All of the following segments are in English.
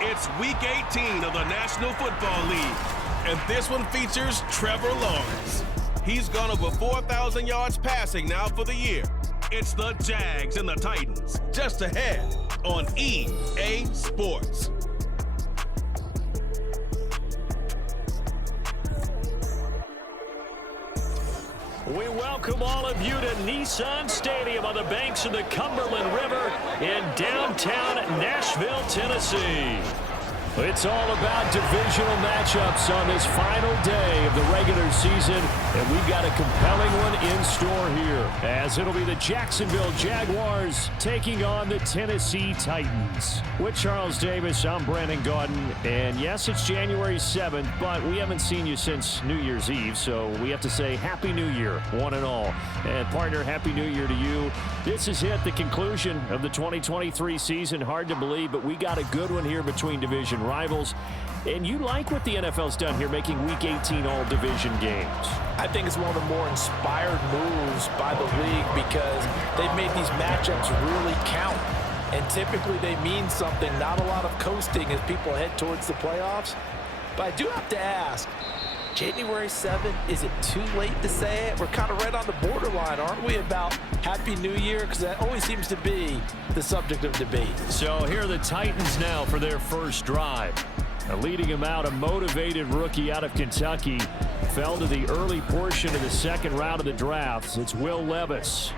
It's Week 18 of the National Football League, and this one features Trevor Lawrence. He's gone over 4,000 yards passing now for the year. It's the Jags and the Titans, just ahead on EA Sports. We welcome all of you to Nissan Stadium on the banks of the Cumberland River in downtown Nashville, Tennessee. It's all about divisional matchups on this final day of the regular season, and we've got a compelling one in store here, as it'll be the Jacksonville Jaguars taking on the Tennessee Titans. With Charles Davis, I'm Brandon Gaudin, and yes, it's January 7th, but we haven't seen you since New Year's Eve, so we have to say Happy New Year, one and all. And partner, Happy New Year to you. This is it, the conclusion of the 2023 season. Hard to believe, but we got a good one here between division rivals. And you like what the NFL's done here, making Week 18 all division games. I think it's one of the more inspired moves by the league because they've made these matchups really count. And typically they mean something, not a lot of coasting as people head towards the playoffs. But I do have to ask, January 7th, is it too late to say it? We're kind of right on the borderline, aren't we, about Happy New Year? Because that always seems to be the subject of debate. So here are the Titans now for their first drive. Leading him out, a motivated rookie out of Kentucky. Fell to the early portion of the second round of the draft. It's Will Levis.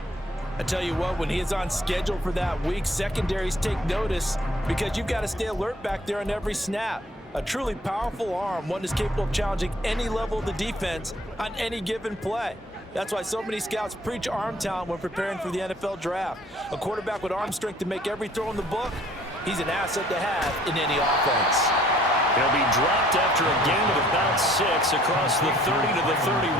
I tell you what, when he is on schedule for that week, secondaries take notice because you've got to stay alert back there on every snap. A truly powerful arm, one is capable of challenging any level of the defense on any given play. That's why so many scouts preach arm talent when preparing for the NFL draft. A quarterback with arm strength to make every throw in the book, he's an asset to have in any offense. He'll be dropped after a gain of about 6 across the 30 to the 31.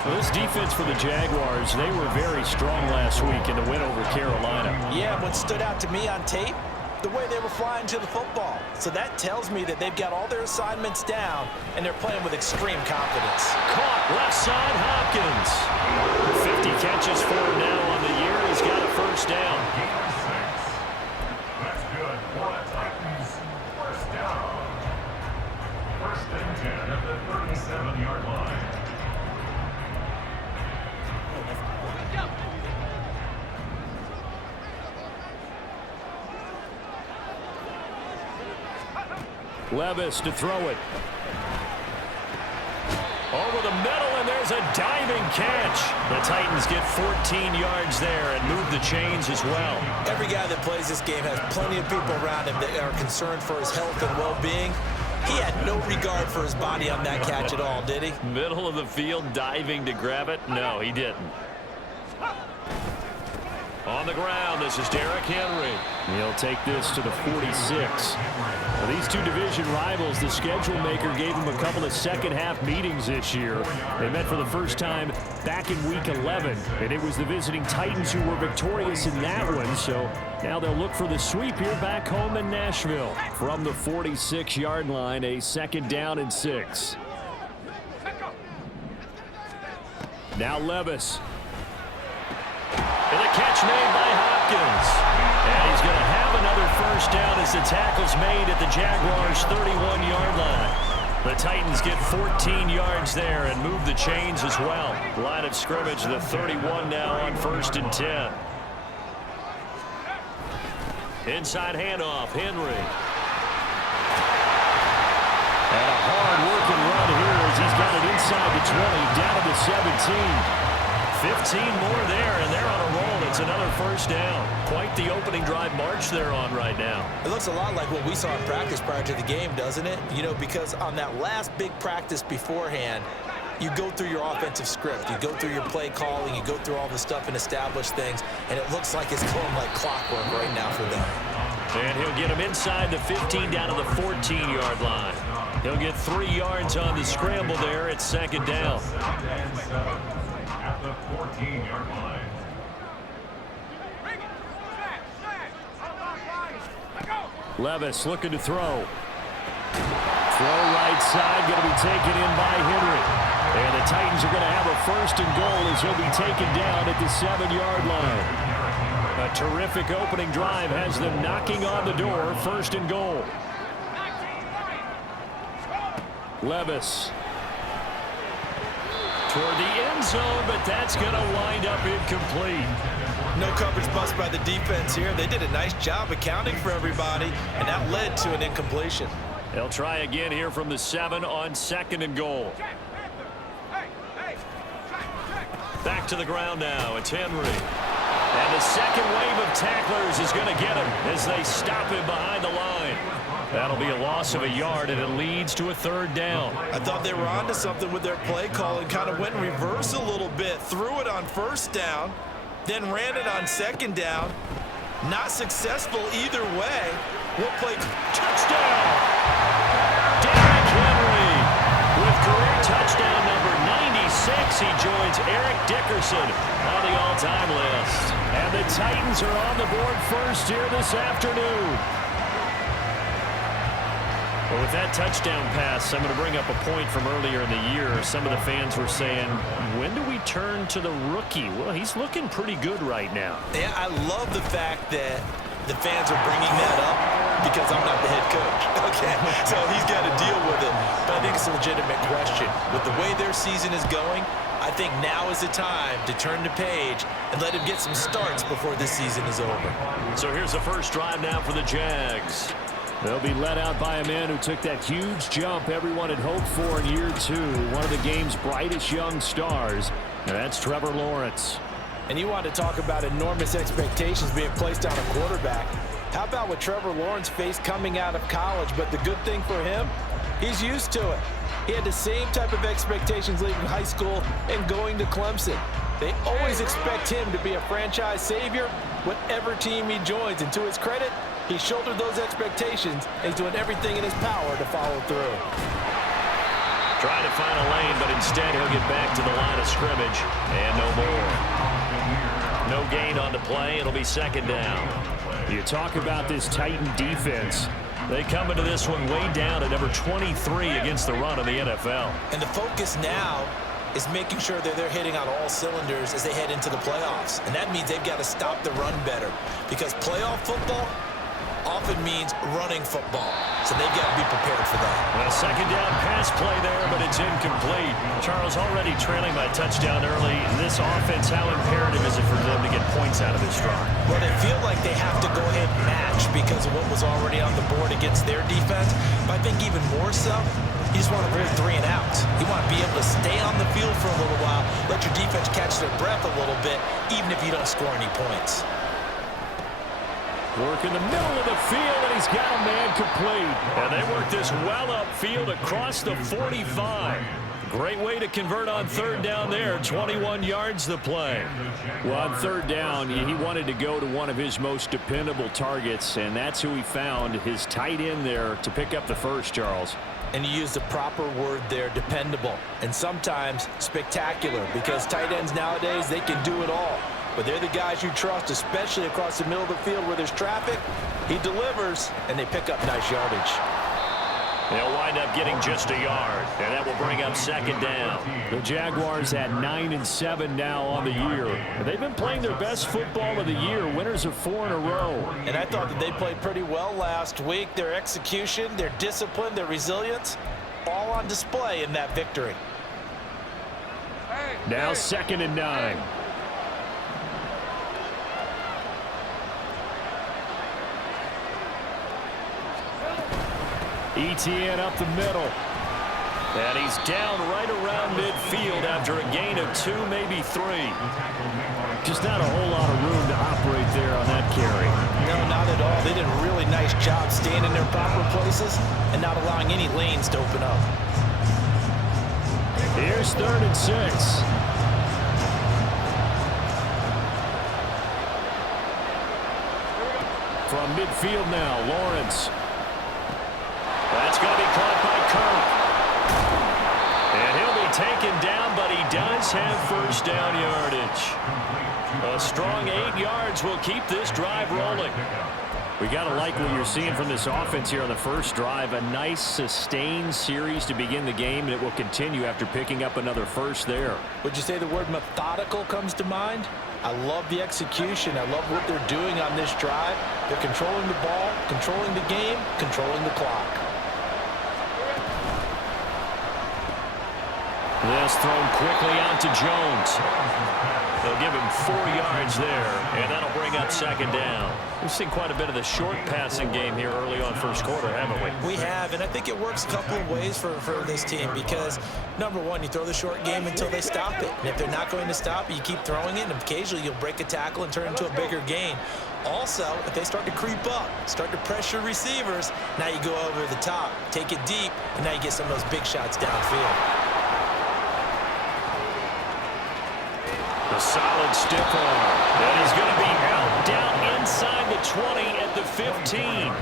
Well, this defense for the Jaguars, they were very strong last week in the win over Carolina. Yeah, what stood out to me on tape, the way they were flying to the football. So that tells me that they've got all their assignments down and they're playing with extreme confidence. Caught left side, Hopkins. 50 catches for him now on the year. He's got a first down. That's good for the Titans. First down. First and 10 at the 37-yard line. Levis to throw it. Over the middle, and there's a diving catch. The Titans get 14 yards there and move the chains as well. Every guy that plays this game has plenty of people around him that are concerned for his health and well-being. He had no regard for his body on that catch at all, did he? Middle of the field, diving to grab it? No, he didn't. On the ground, this is Derrick Henry. He'll take this to the 46. Well, these two division rivals, the schedule maker gave them a couple of second-half meetings this year. They met for the first time back in Week 11, and it was the visiting Titans who were victorious in that one. So now they'll look for the sweep here back home in Nashville. From the 46-yard line, a second down and 6. Now Levis. And the catch made by Hopkins. And he's going to have another first down as the tackle's made at the Jaguars' 31-yard line. The Titans get 14 yards there and move the chains as well. Line of scrimmage, the 31 now on first and 10. Inside handoff, Henry. And a hard-working run here as he's got it inside the 20, down to the 17. 15 more there, and they're on a roll. It's another first down. Quite the opening drive march they're on right now. It looks a lot like what we saw in practice prior to the game, doesn't it? You know, because on that last big practice beforehand, you go through your offensive script. You go through your play calling. You go through all the stuff and establish things, and it looks like it's going like clockwork right now for them. And he'll get him inside the 15 down to the 14-yard line. He'll get 3 yards on the scramble there. It's second down. At the 14-yard line. Levis looking to throw. Throw right side, going to be taken in by Henry. And the Titans are going to have a first and goal as he'll be taken down at the 7-yard line. A terrific opening drive has them knocking on the door. First and goal. Levis. Toward the end zone, but that's going to wind up incomplete. No coverage bust by the defense here. They did a nice job accounting for everybody, and that led to an incompletion. They'll try again here from the 7 on second and goal. Back to the ground now. It's Henry. And the second wave of tacklers is going to get him as they stop him behind the line. That'll be a loss of a yard, and it leads to a third down. I thought they were onto something with their play call and kind of went in reverse a little bit. Threw it on first down, then ran it on second down. Not successful either way. We'll play touchdown. Derrick Henry with career touchdown number 96. He joins Eric Dickerson on the all-time list. And the Titans are on the board first here this afternoon. Well, with that touchdown pass, I'm going to bring up a point from earlier in the year. Some of the fans were saying, when do we turn to the rookie? Well, he's looking pretty good right now. Yeah, I love the fact that the fans are bringing that up because I'm not the head coach. Okay, so he's got to deal with it. But I think it's a legitimate question. With the way their season is going, I think now is the time to turn the page and let him get some starts before this season is over. So here's the first drive now for the Jags. They'll be led out by a man who took that huge jump everyone had hoped for in year 2. One of the game's brightest young stars. And that's Trevor Lawrence. And you want to talk about enormous expectations being placed on a quarterback. How about what Trevor Lawrence faced coming out of college? But the good thing for him, he's used to it. He had the same type of expectations leaving high school and going to Clemson. They always expect him to be a franchise savior, whatever team he joins. And to his credit, he shouldered those expectations and he's doing everything in his power to follow through. Trying to find a lane, but instead he'll get back to the line of scrimmage. And no more. No gain on the play. It'll be second down. You talk about this Titan defense. They come into this one way down at number 23 against the run of the NFL. And the focus now is making sure that they're hitting on all cylinders as they head into the playoffs. And that means they've got to stop the run better because playoff football often means running football. So they've got to be prepared for that. A second down pass play there, but it's incomplete. Charles already trailing by touchdown early. This offense, how imperative is it for them to get points out of this drive? Well, they feel like they have to go ahead and match because of what was already on the board against their defense. But I think even more so, you just want to avoid 3 and outs. You want to be able to stay on the field for a little while, let your defense catch their breath a little bit, even if you don't score any points. Work in the middle of the field, and he's got a man complete. And they work this well upfield across the 45. Great way to convert on third down there. 21 yards the play. Well, on third down, he wanted to go to one of his most dependable targets, and that's who he found, his tight end there, to pick up the first, Charles. And you use the proper word there, dependable, and sometimes spectacular, because tight ends nowadays, they can do it all. But they're the guys you trust, especially across the middle of the field where there's traffic. He delivers, and they pick up nice yardage. They'll wind up getting just a yard, and that will bring up second down. The Jaguars at 9-7 now on the year. They've been playing their best football of the year, winners of 4 in a row. And I thought that they played pretty well last week. Their execution, their discipline, their resilience, all on display in that victory. Now 2nd and 9. Etienne up the middle. And he's down right around midfield after a gain of 2, maybe 3. Just not a whole lot of room to operate there on that carry. No, not at all. They did a really nice job staying in their proper places and not allowing any lanes to open up. Here's 3rd and 6. From midfield now, Lawrence. That's going to be caught by Kirk. And he'll be taken down, but he does have first down yardage. A strong 8 yards will keep this drive rolling. We got to like what you're seeing from this offense here on the first drive. A nice sustained series to begin the game, and it will continue after picking up another first there. Would you say the word methodical comes to mind? I love the execution. I love what they're doing on this drive. They're controlling the ball, controlling the game, controlling the clock. This thrown quickly out to Jones. They'll give him 4 yards there, and that'll bring up second down. We've seen quite a bit of the short passing game here early on first quarter, haven't we? We have, and I think it works a couple of ways for this team because, number one, you throw the short game until they stop it. And if they're not going to stop it, you keep throwing it, and occasionally you'll break a tackle and turn it into a bigger gain. Also, if they start to creep up, start to pressure receivers, now you go over the top, take it deep, and now you get some of those big shots downfield. A solid stiff arm. And he's going to be out down inside the 20 at the 15.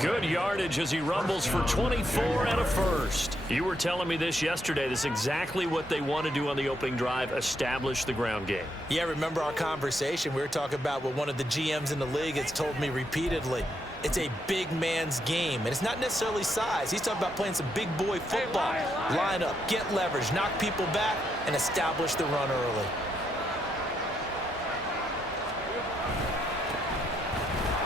Good yardage as he rumbles for 24 and a first. You were telling me this yesterday. This is exactly what they want to do on the opening drive, establish the ground game. Yeah, remember our conversation? We were talking about what one of the GMs in the league has told me repeatedly. It's a big man's game, and it's not necessarily size. He's talking about playing some big boy football. Line up, get leverage, knock people back, and establish the run early.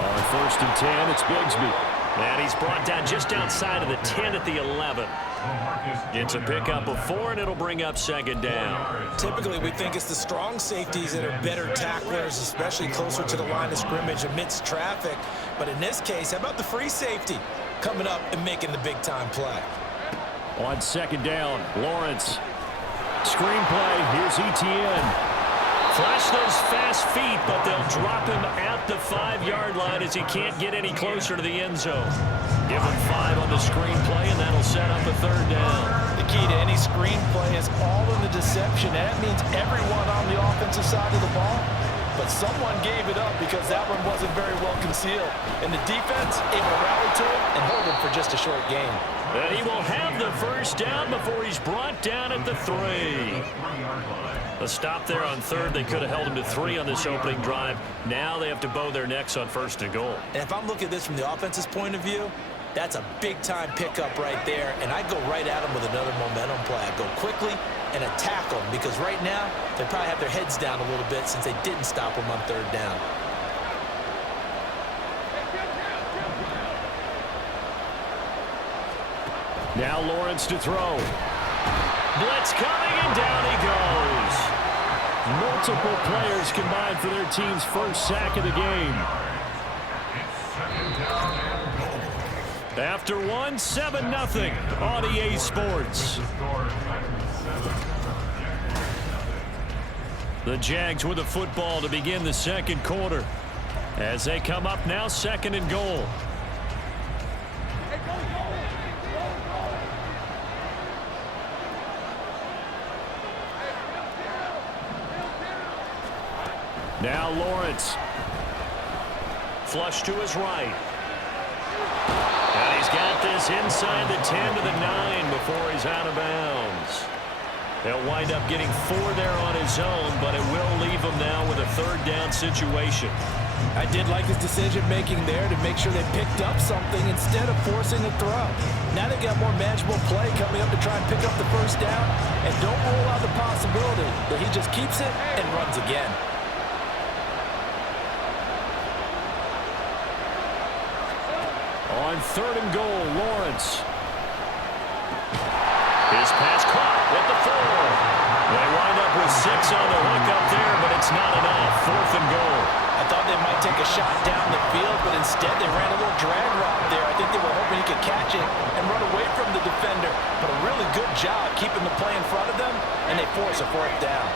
On 1st and 10, it's Bigsby. And he's brought down just outside of the 10 at the 11. It's a pickup of 4, and it'll bring up second down. Typically, we think it's the strong safeties that are better tacklers, especially closer to the line of scrimmage amidst traffic. But in this case, how about the free safety coming up and making the big-time play? On second down, Lawrence. Screenplay, here's Etienne. Flash those fast feet, but they'll drop him at the 5-yard line as he can't get any closer to the end zone. Give him 5 on the screenplay, and that'll set up a third down. The key to any screenplay is all in the deception. And that means everyone on the offensive side of the ball. But someone gave it up because that one wasn't very well concealed. And the defense able to rally to it and hold him for just a short gain. And he will have the first down before he's brought down at the 3. A stop there on third. They could have held him to 3 on this opening drive. Now they have to bow their necks on 1st and goal. And if I'm looking at this from the offense's point of view, that's a big-time pickup right there. And I'd go right at him with another momentum play. I'd go quickly and attack them because right now they probably have their heads down a little bit since they didn't stop him on 3rd down. Now Lawrence to throw. Blitz coming, and down he goes. Multiple players combined for their team's first sack of the game. After 1, 7-0 on EA Sports. The Jags with the football to begin the second quarter as they come up now 2nd and goal. Now Lawrence. Flush to his right. And he's got this inside the 10 to the 9 before he's out of bounds. He'll wind up getting 4 there on his own, but it will leave him now with a 3rd down situation. I did like his decision-making there to make sure they picked up something instead of forcing a throw. Now they've got more manageable play coming up to try and pick up the first down, and don't rule out the possibility that he just keeps it and runs again. On 3rd and goal, Lawrence. His pass caught at the 4. They wind up with 6 on the hook up there, but it's not enough. 4th and goal. I thought they might take a shot down the field, but instead they ran a little drag route there. I think they were hoping he could catch it and run away from the defender. But a really good job keeping the play in front of them, and they force a 4th down.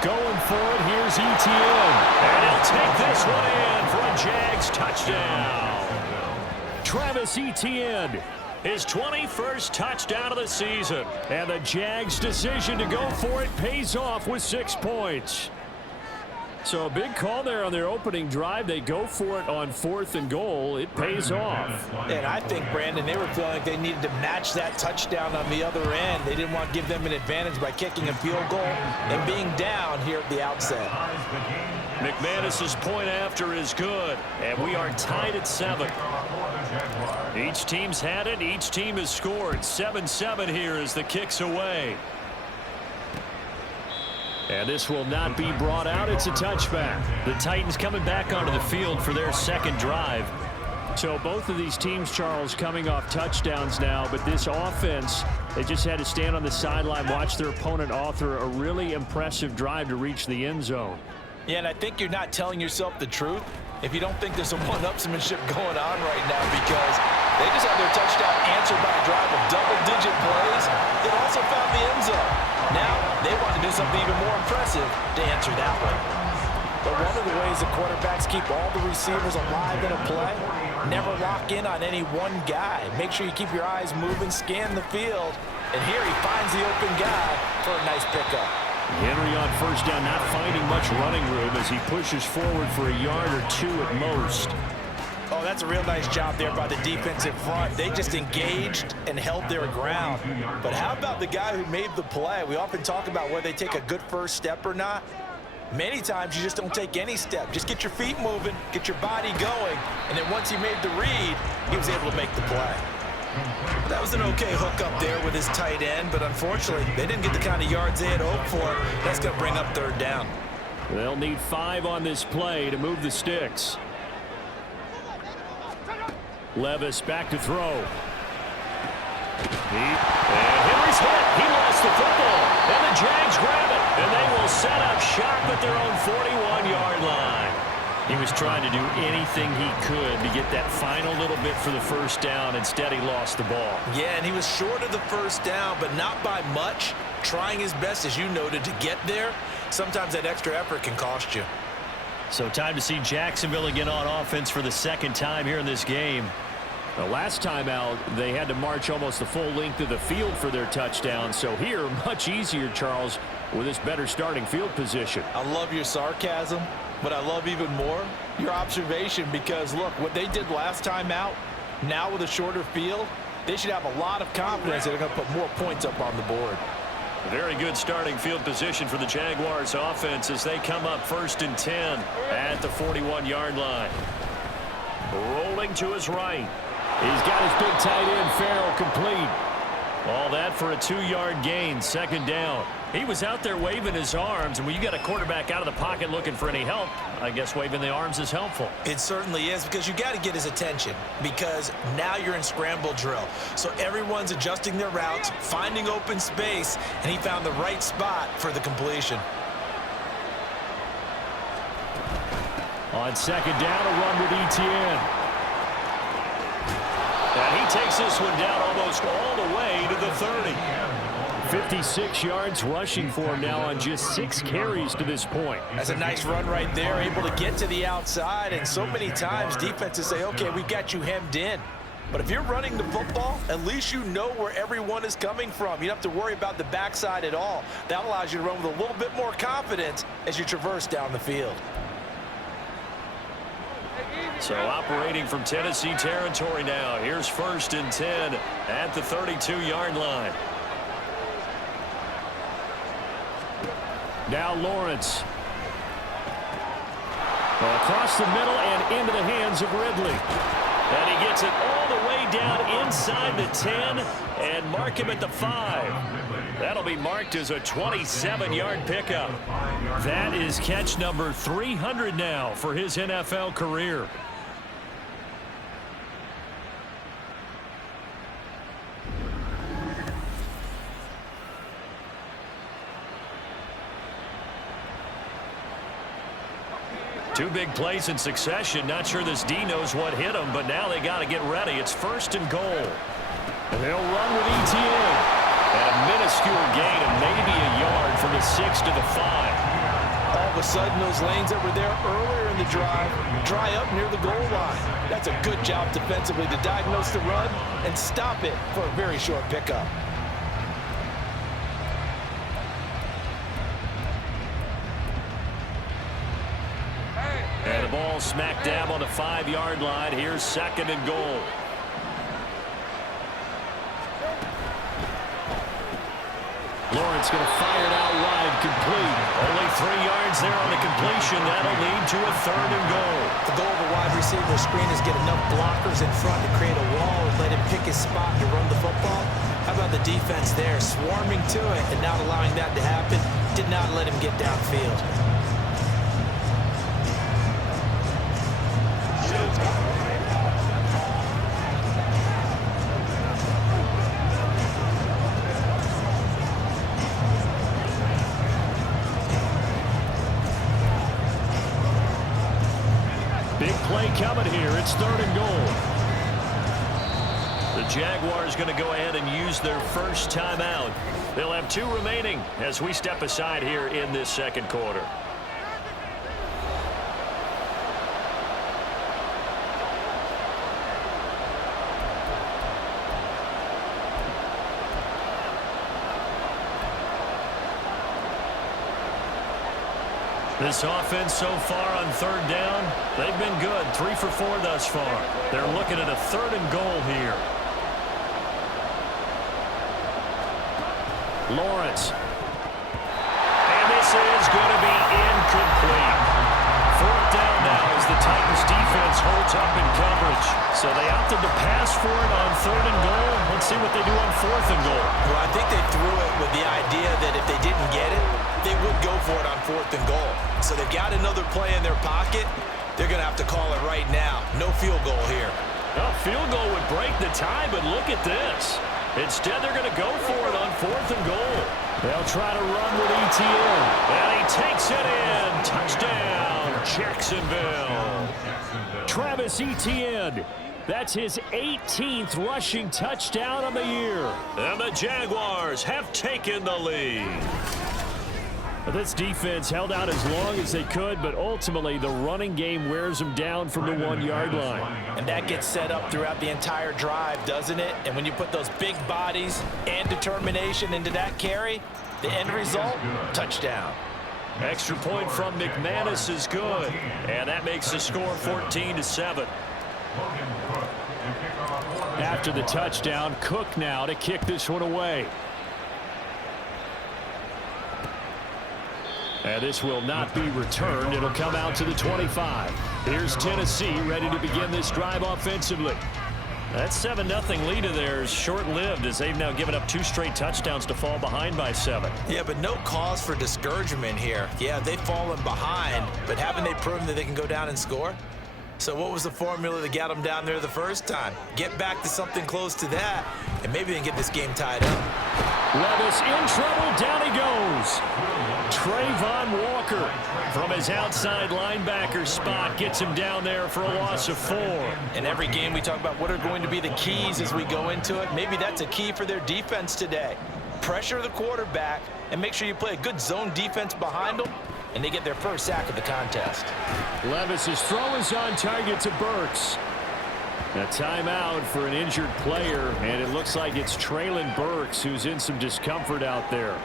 Going for it, here's Etienne. And he'll take this one in for a Jags touchdown. Travis Etienne, his 21st touchdown of the season. And the Jags' decision to go for it pays off with 6 points. So a big call there on their opening drive. They go for it on 4th and goal. It pays off. And I think, Brandon, they were feeling like they needed to match that touchdown on the other end. They didn't want to give them an advantage by kicking a field goal and being down here at the outset. McManus's point after is good, and we are tied at 7. Each team's had it. Each team has scored. 7-7 here as the kick's away. And this will not be brought out. It's a touchback. The Titans coming back onto the field for their second drive. So both of these teams, Charles, coming off touchdowns now, but this offense, they just had to stand on the sideline, watch their opponent author a really impressive drive to reach the end zone. Yeah, and I think you're not telling yourself the truth if you don't think there's some one-upsmanship going on right now, because they just had their touchdown answered by a drive of double-digit plays that also found the end zone. Now they want to do something even more impressive to answer that one. But one of the ways the quarterbacks keep all the receivers alive in a play, never lock in on any one guy. Make sure you keep your eyes moving, scan the field, and here he finds the open guy for a nice pickup. Henry on first down, not finding much running room as he pushes forward for a yard or two at most. Oh, that's a real nice job there by the defensive front. They just engaged and held their ground. But how about the guy who made the play? We often talk about whether they take a good first step or not. Many times you just don't take any step. Just get your feet moving, get your body going, and then once he made the read, he was able to make the play. That was an okay hook up there with his tight end, but unfortunately, they didn't get the kind of yards they had hoped for. That's going to bring up third down. They'll need 5 on this play to move the sticks. Levis back to throw. And Henry's hit. He lost the football. And the Jags grab it. And they will set up shop at their own 41-yard line. He was trying to do anything he could to get that final little bit for the first down. Instead, he lost the ball. Yeah, and he was short of the first down, but not by much. Trying his best, as you noted, to get there. Sometimes that extra effort can cost you. So time to see Jacksonville again on offense for the second time here in this game. The last time out, they had to march almost the full length of the field for their touchdown. So here, much easier, Charles, with this better starting field position. I love your sarcasm, but I love even more your observation, because, look, what they did last time out, now with a shorter field, they should have a lot of confidence that they're going to put more points up on the board. Very good starting field position for the Jaguars offense as they come up 1st and 10 at the 41-yard line. Rolling to his right. He's got his big tight end, Farrell, complete. All that for a 2-yard gain, second down. He was out there waving his arms, and when you got a quarterback out of the pocket looking for any help, I guess waving the arms is helpful. It certainly is, because you got to get his attention, because now you're in scramble drill. So everyone's adjusting their routes, finding open space, and he found the right spot for the completion. On second down, a run with Etienne. And he takes this one down almost all the way to the 30. 56 yards rushing for him now on just 6 carries to this point. That's a nice run right there, able to get to the outside. And so many times defenses say, okay, we got you hemmed in. But if you're running the football, at least you know where everyone is coming from. You don't have to worry about the backside at all. That allows you to run with a little bit more confidence as you traverse down the field. So operating from Tennessee territory now. Here's 1st and 10 at the 32-yard line. Now Lawrence. Across the middle and into the hands of Ridley. And he gets it all the way down inside the 10 and mark him at the 5. That'll be marked as a 27-yard pickup. That is catch number 300 now for his NFL career. Two big plays in succession. Not sure this D knows what hit him, but now they got to get ready. It's 1st and goal. And they'll run with Etienne. And a minuscule gain of maybe a yard from the 6 to the 5. All of a sudden, those lanes that were there earlier in the drive dry up near the goal line. That's a good job defensively to diagnose the run and stop it for a very short pickup. And the ball smack dab on the 5-yard line. Here's 2nd and goal. Lawrence going to fire it out wide, complete. Only 3 yards there on the completion. That'll lead to a 3rd and goal. The goal of a wide receiver screen is get enough blockers in front to create a wall and let him pick his spot to run the football. How about the defense there, swarming to it and not allowing that to happen? Did not let him get downfield. Big play coming here. It's 3rd and goal. The Jaguars going to go ahead and use their first timeout. They'll have 2 remaining as we step aside here in this 2nd quarter. This offense so far on 3rd down, they've been good. 3 for 4 thus far. They're looking at a 3rd and goal here. Lawrence. And this is going to be incomplete. 4th down now as the Titans defense holds up in coverage. So they opted to pass for it on 3rd and goal. Let's see what they do on 4th and goal. Well, I think they threw it with the idea that if they didn't get it, they would go for it on 4th and goal. So they've got another play in their pocket. They're going to have to call it right now. No field goal here. A field goal would break the tie, but look at this. Instead, they're going to go for it on 4th and goal. They'll try to run with ETN. And he takes it in. Touchdown, Jacksonville. Travis Etienne. That's his 18th rushing touchdown of the year. And the Jaguars have taken the lead. This defense held out as long as they could, but ultimately the running game wears them down from the 1-yard line. And that gets set up throughout the entire drive, doesn't it? And when you put those big bodies and determination into that carry, the end result, touchdown. Extra point from McManus is good, and that makes the score 14-7. After the touchdown, Cook now to kick this one away. And this will not be returned. It'll come out to the 25. Here's Tennessee ready to begin this drive offensively. That 7-0 lead of theirs short-lived as they've now given up 2 straight touchdowns to fall behind by 7. Yeah, but no cause for discouragement here. Yeah, they've fallen behind, but haven't they proven that they can go down and score? So what was the formula that got them down there the first time? Get back to something close to that, and maybe they can get this game tied up. Levis in trouble. Down he goes. Trayvon Walker from his outside linebacker spot gets him down there for a loss of 4. In every game we talk about what are going to be the keys as we go into it. Maybe that's a key for their defense today. Pressure the quarterback and make sure you play a good zone defense behind them, and they get their first sack of the contest. Levis's throw is on target to Burks. A timeout for an injured player, and it looks like it's Traylon Burks who's in some discomfort out there.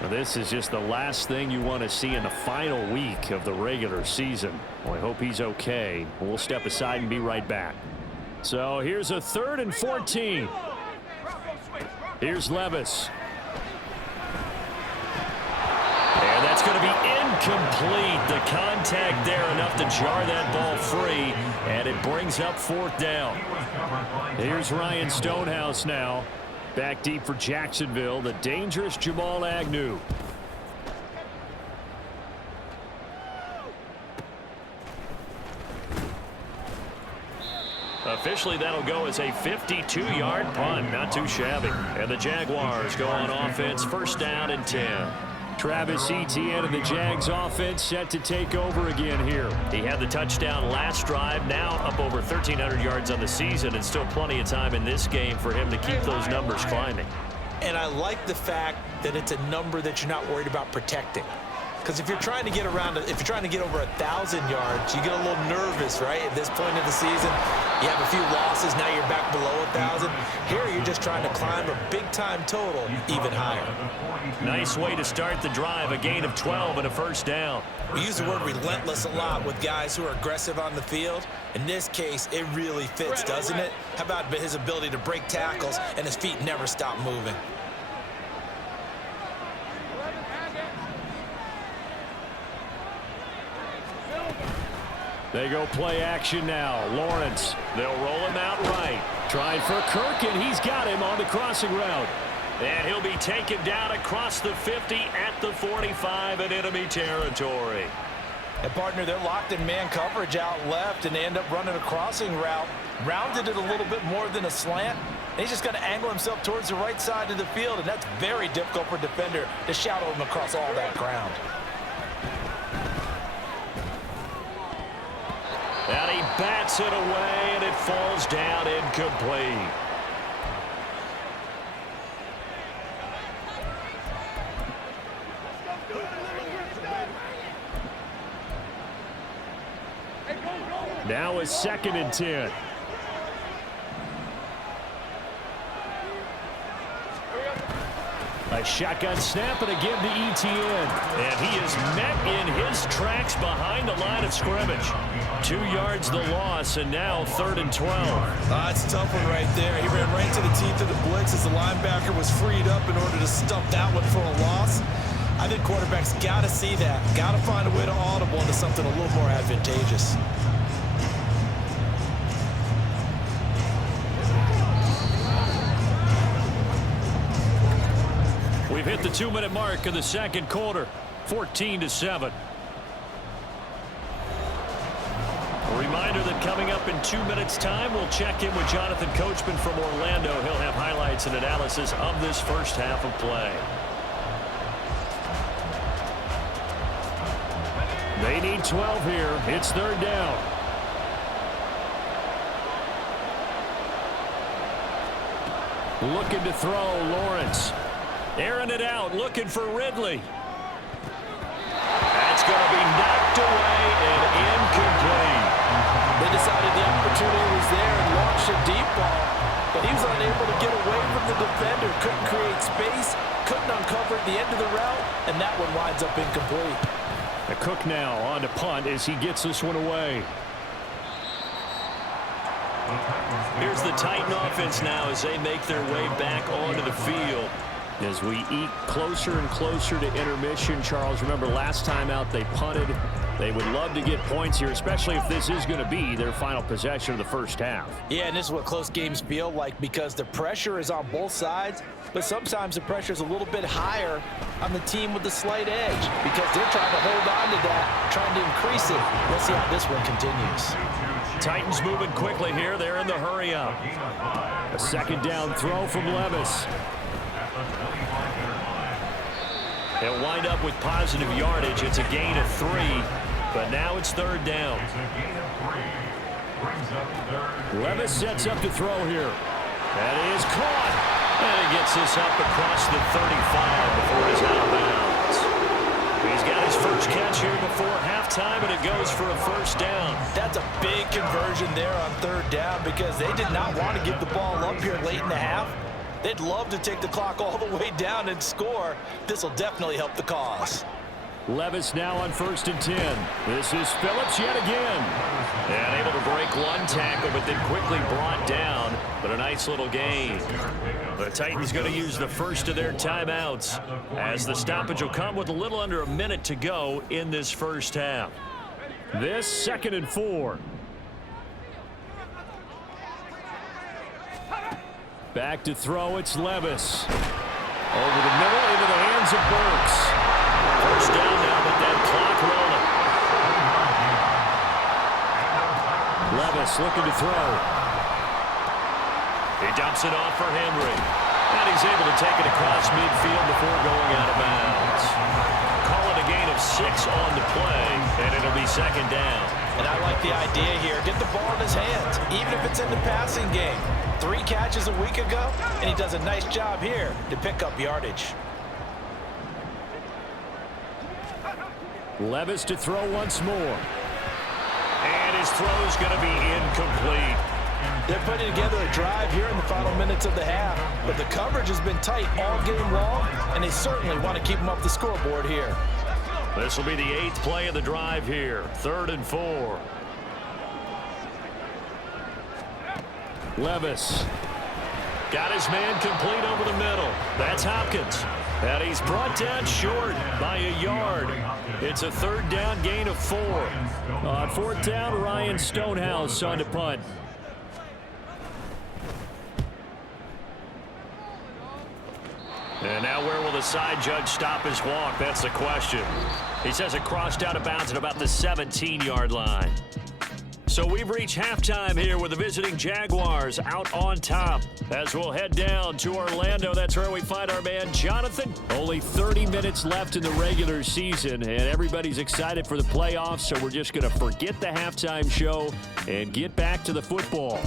Now, this is just the last thing you want to see in the final week of the regular season. Well, I hope he's okay. We'll step aside and be right back. So here's a 3rd and 14. Here's Levis. And that's going to be incomplete. The contact there enough to jar that ball free, and it brings up 4th down. Here's Ryan Stonehouse now. Back deep for Jacksonville, the dangerous Jamal Agnew. Officially, that'll go as a 52-yard punt. Not too shabby. And the Jaguars go on offense, 1st down and 10. Travis Etienne and the Jags offense set to take over again here. He had the touchdown last drive, now up over 1,300 yards on the season, and still plenty of time in this game for him to keep those numbers climbing. And I like the fact that it's a number that you're not worried about protecting. Because if you're trying to get around, if you're trying to get over 1,000 yards, you get a little nervous, right? At this point of the season, you have a few losses, now you're back below 1,000. Here, you're just trying to climb a big-time total even higher. Nice way to start the drive, a gain of 12 and a 1st down. We use the word relentless a lot with guys who are aggressive on the field. In this case, it really fits, doesn't it? How about his ability to break tackles and his feet never stop moving? They go play action now. Lawrence, they'll roll him out right. Trying for Kirk, and he's got him on the crossing route. And he'll be taken down across the 50 at the 45 in enemy territory. And partner, they're locked in man coverage out left, and they end up running a crossing route. Rounded it a little bit more than a slant. And he's just going to angle himself towards the right side of the field, and that's very difficult for a defender to shadow him across all that ground. And he bats it away, and it falls down incomplete. Now is 2nd and 10. A shotgun snap, and again to ETN. And he is met in his tracks behind the line of scrimmage. 2 yards the loss, and now 3rd and 12. That's a tough one right there. He ran right to the teeth of the blitz as the linebacker was freed up in order to stump that one for a loss. I think quarterbacks got to see that. Got to find a way to audible into something a little more advantageous. We've hit the 2-minute mark of the second quarter, 14-7. A reminder that coming up in 2 minutes' time, we'll check in with Jonathan Coachman from Orlando. He'll have highlights and analysis of this first half of play. They need 12 here. It's 3rd down. Looking to throw, Lawrence. Airing it out, looking for Ridley. That's going to be knocked away and incomplete. They decided the opportunity was there and launched a deep ball, but he was unable to get away from the defender. Couldn't create space, couldn't uncover at the end of the route, and that one winds up incomplete. A Cook now on to punt as he gets this one away. Here's the Titan offense now as they make their way back onto the field. As we eat closer and closer to intermission, Charles, remember last time out they punted. They would love to get points here, especially if this is going to be their final possession of the first half. Yeah, and this is what close games feel like because the pressure is on both sides, but sometimes the pressure is a little bit higher on the team with the slight edge because they're trying to hold on to that, trying to increase it. Let's see how this one continues. Titans moving quickly here. They're in the hurry up. A 2nd down throw from Levis. They'll wind up with positive yardage. It's a gain of 3, but now it's 3rd down. Levis sets up to throw here. That is caught. And he gets this up across the 35 before he's out of bounds. He's got his first catch here before halftime, and it goes for a 1st down. That's a big conversion there on 3rd down because they did not want to give the ball up here late in the half. They'd love to take the clock all the way down and score. This will definitely help the cause. Levis now on 1st and 10. This is Phillips yet again. And able to break one tackle, but then quickly brought down. But a nice little gain. The Titans going to use the first of their timeouts as the stoppage will come with a little under a minute to go in this first half. This 2nd and 4. Back to throw, it's Levis. Over the middle, into the hands of Burks. First down now, but that clock rolling. Levis looking to throw. He dumps it off for Henry. And he's able to take it across midfield before going out of bounds. Call it a gain of 6 on the play, and it'll be 2nd down. And I like the idea here. Get the ball in his hands, even if it's in the passing game. 3 catches a week ago, and he does a nice job here to pick up yardage. Levis to throw once more. And his throw is going to be incomplete. They're putting together a drive here in the final minutes of the half, but the coverage has been tight all game long, and they certainly want to keep them up the scoreboard here. This will be the 8th play of the drive here. 3rd and 4. Levis got his man complete over the middle. That's Hopkins. And he's brought down short by a yard. It's a third down gain of 4. On fourth down, Ryan Stonehouse on to punt. And now where will the side judge stop his walk? That's the question. He says it crossed out of bounds at about the 17-yard line. So we've reached halftime here with the visiting Jaguars out on top. As we'll head down to Orlando, that's where we find our man Jonathan. Only 30 minutes left in the regular season, and everybody's excited for the playoffs, so we're just going to forget the halftime show and get back to the football.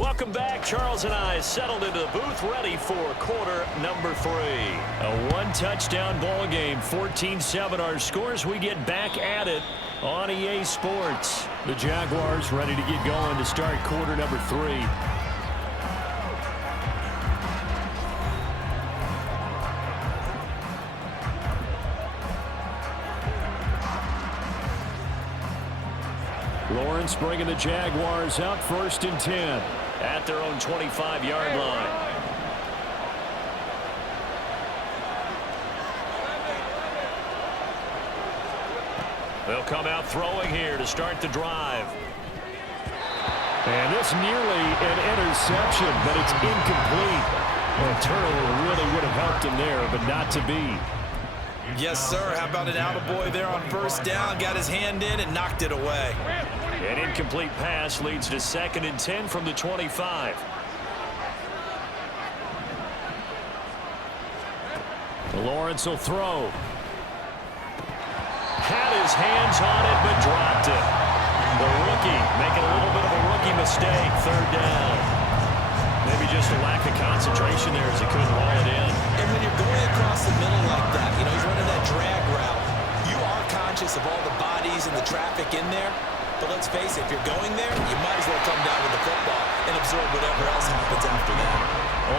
Welcome back. Charles and I settled into the booth, ready for quarter number 3. A one-touchdown ball game, 14-7 our scores. We get back at it on EA Sports. The Jaguars ready to get going to start quarter number 3. Lawrence bringing the Jaguars out, 1st and 10 at their own 25-yard line. They'll come out throwing here to start the drive. And this nearly an interception, but it's incomplete. A turnover really would have helped him there, but not to be. Yes, sir. How about an attaboy there on first down? Got his hand in and knocked it away. An incomplete pass leads to 2nd and 10 from the 25. Lawrence will throw. Had his hands on it, but dropped it. The rookie making a little bit of a rookie mistake. 3rd down. Maybe just a lack of concentration there as he couldn't roll it in. And when you're going across the middle like that, you know, he's running that drag route. You are conscious of all the bodies and the traffic in there. But let's face it, if you're going there, you might as well come down with the football and absorb whatever else happens after that.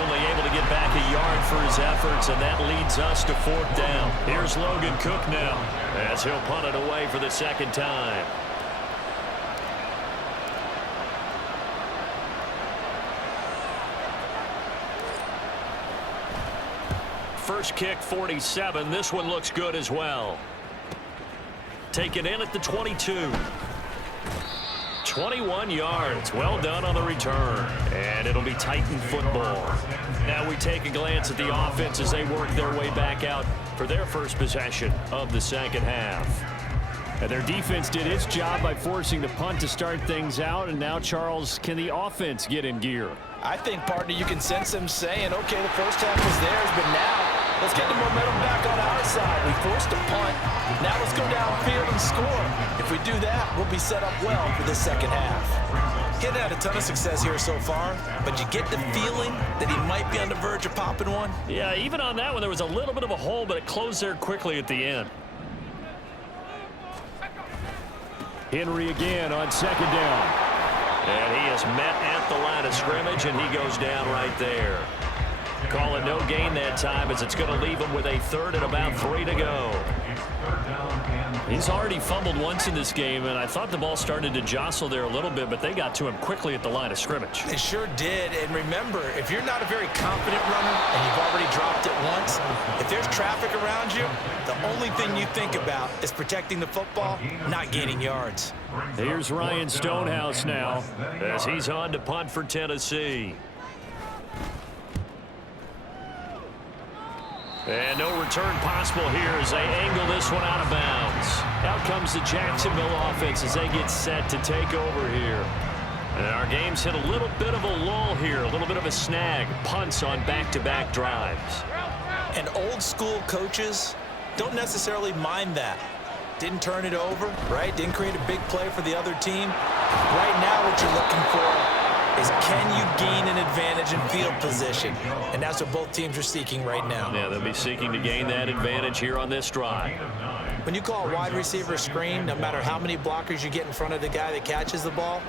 Only able to get back a yard for his efforts, and that leads us to 4th down. Here's Logan Cook now as he'll punt it away for the 2nd time. First kick, 47. This one looks good as well. Taken in at the 22. 21 yards. Well done on the return. And it'll be Titan football. Now we take a glance at the offense as they work their way back out for their first possession of the 2nd half. And their defense did its job by forcing the punt to start things out. And now, Charles, can the offense get in gear? I think, partner, you can sense them saying, okay, the first half was theirs, but now let's get the momentum back on our side. We forced a punt. Now let's go downfield and score. If we do that, we'll be set up well for the 2nd half. Getting had a ton of success here so far, but you get the feeling that he might be on the verge of popping one? Yeah, even on that one, there was a little bit of a hole, but it closed there quickly at the end. Henry again on 2nd down. And he is met at the line of scrimmage, and he goes down right there. Call it no gain that time as it's going to leave him with a 3rd and about 3 to go. He's already fumbled once in this game, and I thought the ball started to jostle there a little bit, but they got to him quickly at the line of scrimmage. They sure did. And remember, if you're not a very confident runner and you've already dropped it once, if there's traffic around you, the only thing you think about is protecting the football, not gaining yards. Here's Ryan Stonehouse now as he's on to punt for Tennessee. And no return possible here as they angle this one out of bounds. Out comes the Jacksonville offense as they get set to take over here. And our game's hit a little bit of a lull here, a little bit of a snag. Punts on back-to-back drives. And old school coaches don't necessarily mind that. Didn't turn it over, right? Didn't create a big play for the other team. Right now what you're looking for is can you gain an advantage in field position? And that's what both teams are seeking right now. Yeah, they'll be seeking to gain that advantage here on this drive. When you call a wide receiver screen, no matter how many blockers you get in front of the guy that catches the ball,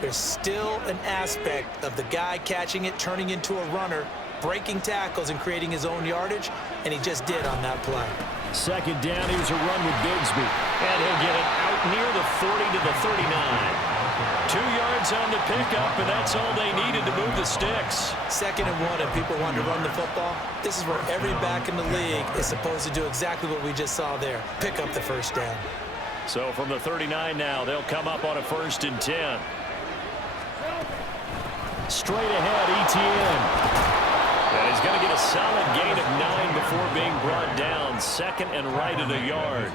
there's still an aspect of the guy catching it, turning into a runner, breaking tackles and creating his own yardage, and he just did on that play. Second down, here's a run with Bigsby. And he'll get it out near the 40 to the 39. 2 yards on the pickup, and that's all they needed to move the sticks. 2nd and 1, and people want to run the football. This is where every back in the league is supposed to do exactly what we just saw there. Pick up the first down. So from the 39 now, they'll come up on a 1st and 10. Straight ahead, Etienne. And he's going to get a solid gain of 9 before being brought down. 2nd and right at a yard.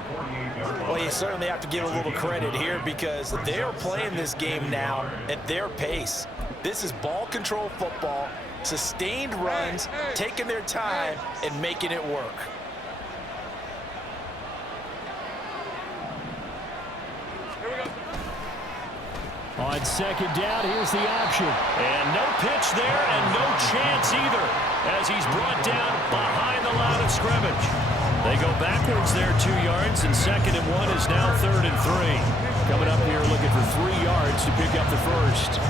Well, you certainly have to give a little credit here because they're playing this game now at their pace. This is ball control football, sustained runs, taking their time, and making it work. On 2nd down, here's the option. And no pitch there and no chance either as he's brought down behind the line of scrimmage. They go backwards there 2 yards, and 2nd and 1 is now 3rd and 3. Coming up here looking for 3 yards to pick up the first.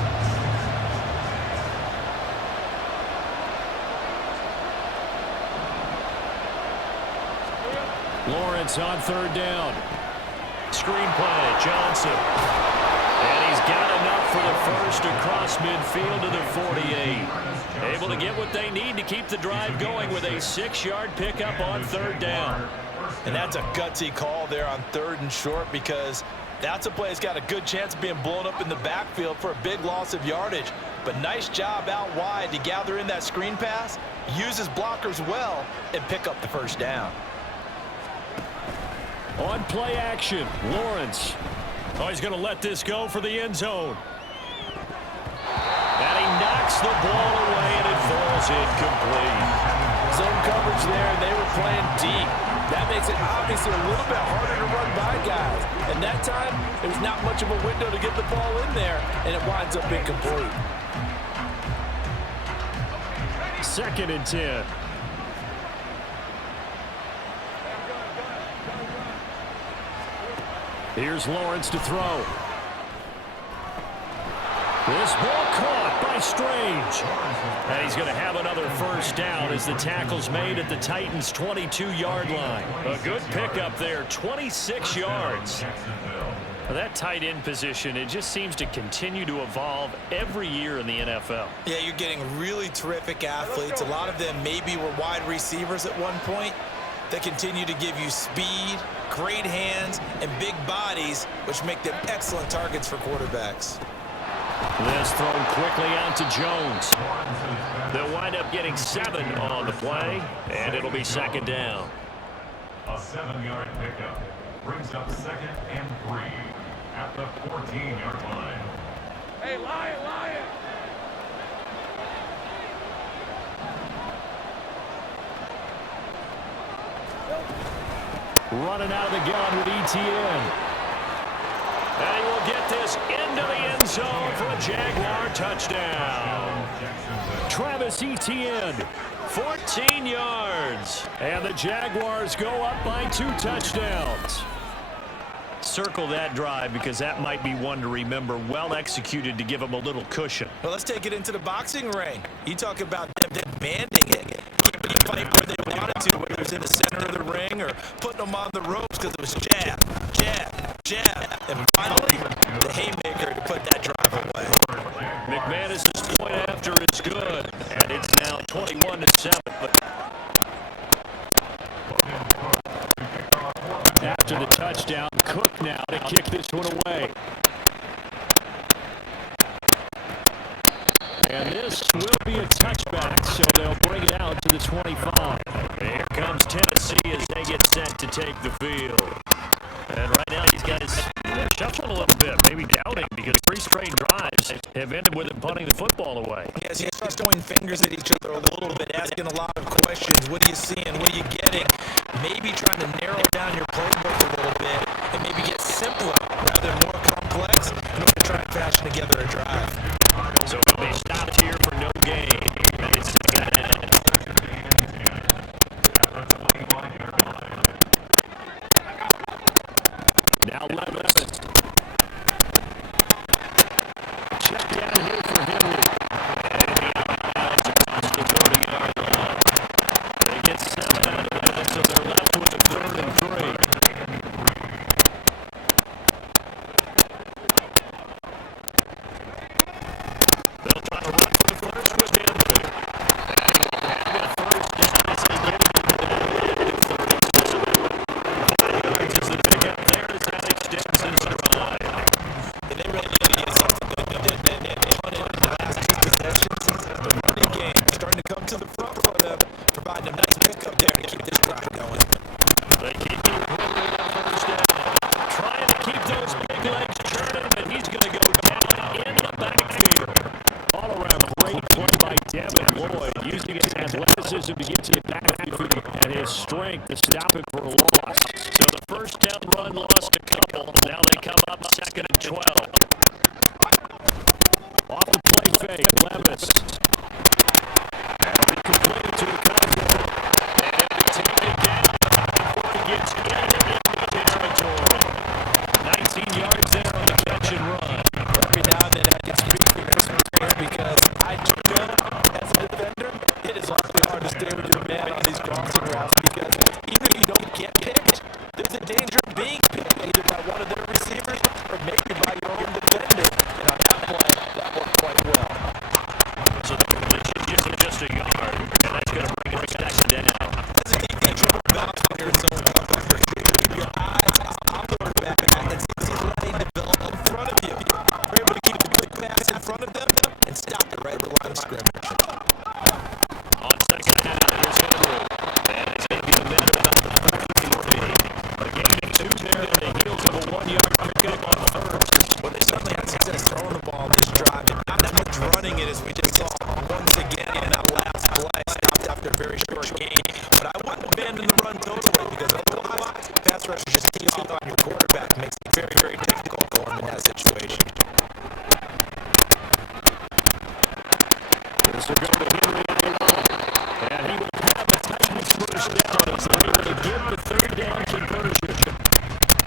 Lawrence on 3rd down. Screen play, Johnson. And he's got enough for the first across midfield to the 48. Able to get what they need to keep the drive going with a 6-yard pickup on 3rd down. And that's a gutsy call there on 3rd and short because that's a play that's got a good chance of being blown up in the backfield for a big loss of yardage. But nice job out wide to gather in that screen pass, use his blockers well, and pick up the first down. On play action, Lawrence. Oh, he's going to let this go for the end zone. And he knocks the ball away, and it falls incomplete. Zone coverage there, and they were playing deep. That makes it obviously a little bit harder to run by guys. And that time, there was not much of a window to get the ball in there, and it winds up incomplete. 2nd and 10. Here's Lawrence to throw. This ball caught by Strange. And he's going to have another first down as the tackle's made at the Titans' 22-yard line. A good pickup there, 26 yards. That tight end position, it just seems to continue to evolve every year in the NFL. Yeah, you're getting really terrific athletes. A lot of them maybe were wide receivers at one point. They continue to give you speed, great hands, and big bodies, which make them excellent targets for quarterbacks. This thrown quickly out to Jones. They'll wind up getting 7 on the play, and it'll be 2nd down. A 7-yard pickup brings up 2nd and 3 at the 14-yard line. Hey, Lion! Running out of the gun with Etienne. And he will get this into the end zone for a Jaguar touchdown. Travis Etienne, 14 yards. And the Jaguars go up by 2 touchdowns. Circle that drive because that might be one to remember. Well executed to give them a little cushion. Well, let's take it into the boxing ring. You talk about them demanding it. Keeping the fight where they wanted to, whether it's in the center of the ring or putting them on the ropes because it was jab, jab, jab. And finally, the haymaker to put that drive away. McManus's point after is good. And it's now 21-7. But after the touchdown, Cook now to kick this one away. And this will be a touchback, so they'll bring it out to the 25. Here comes Tennessee as they get set to take the field. And right now these guys shuffling a little bit, maybe doubting, because 3 straight drives have ended with him punting the football away. Yes, he starts throwing fingers at each other a little bit, asking a lot of questions. What are you seeing? What are you getting? Maybe trying to narrow down your playbook a little bit and maybe get simpler rather than more complex in order to try and fashion together a drive. So they stopped here for no gain. And it's 2nd and 10. Now Levis. Check down here for Henry. And he outbounds across the 30-yard a nice pickup there to keep this drive going. They keep moving on first down. Trying to keep those big legs churning, but he's going to go down in the backfield. All around great play by Devin Lloyd, using his athleticism to get to the backfield and his strength to stop it for a loss. So the first down run lost a couple. Now they come up 2nd and 12. Off the play fake, Levis. That'll be completed to the cover. And it'll be taken down before he gets into territory. 19 yards there on the catch and run. Every now and then I can speak from experience because I do know as a defender, it is awfully hard to stay with your man on these crossing routes because either you don't get picked, there's a danger of being picked either by one of their receivers or maybe by your own defender. And on that play, that worked quite well. So the completion just a yard, and that's going to bring it back down. As a defense, you're bound to your zone cover for sure. Keep your eyes on the quarterback and see his lane develop in front of you. You're able to keep the quick pass in front of them and stop it right at the line of scrimmage. On second down, here's Henry. And it's going to get better about the 43. A gain of 2 there on the heels of a 1-yard pickup on the first. Well, they certainly had success throwing the ball in this drive, and not that much running it as we just saw once again in that last play. Stopped after a very short gain. But I wouldn't abandon the run totally because otherwise, pass rush just tees off on your quarterback. Makes it very, very difficult for him in that situation. This will go to Henry on the line. And he will have a Titans first down as they're able to get the third down conversion.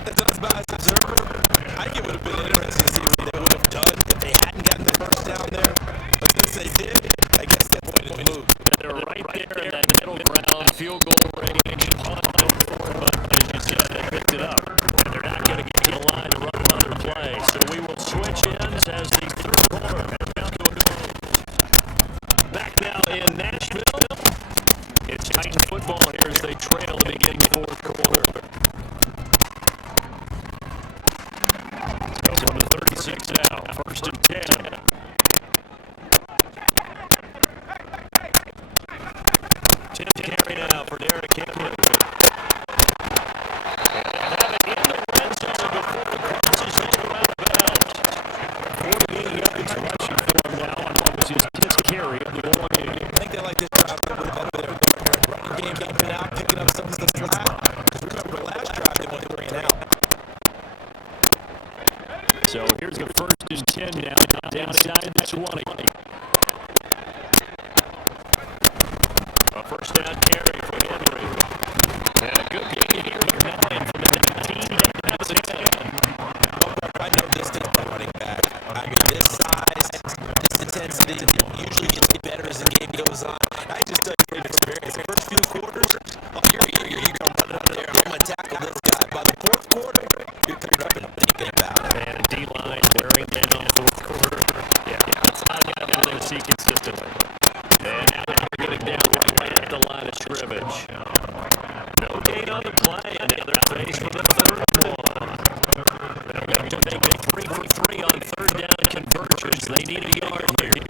As us by as observer, I think it would have been interesting to see what they would have done if they hadn't gotten the first down there. But since they did, I guess that point is moved. They're right there in that middle ground, field goal range, punt over forward, but as you said, they picked it up. And they're not going to get to the line to run another play. So we will switch ends as the third quarter has come to a close. Back now in Nashville, it's Titan football here as they trail to begin the fourth quarter. Goes on to 36 now, 1st and 10. Tim carry now for Derrick Henry. And have it in the red zone before the crosses over out of bounds. 48 yards rushing for him now on what was his 10th carry of the ball game. I think they like this drive a little bit better than their running game, helping out, picking up some of the slack. Because remember, last drive they went 3 and out. So here's the 1st and 10 now, down inside the 20. A first down carry for Henry. And a good gain here for 9 from the 19 down to the 10. I know this thing's the running back. I mean, this size, this intensity, usually gets better as the game goes on. I just tell you from experience, the first few quarters, you're going to run up there, I'm going to tackle this guy. By the 4th quarter, you're coming up and thinking about it. And D-line wearing down 4th quarter. Yeah, it's not going to see consistently. And now they're getting down right at the line of scrimmage. No gain on the play, and now they're faced with a 3rd and 1. They'll make to make it 3 for 3 on 3rd down conversions. They need a yard here.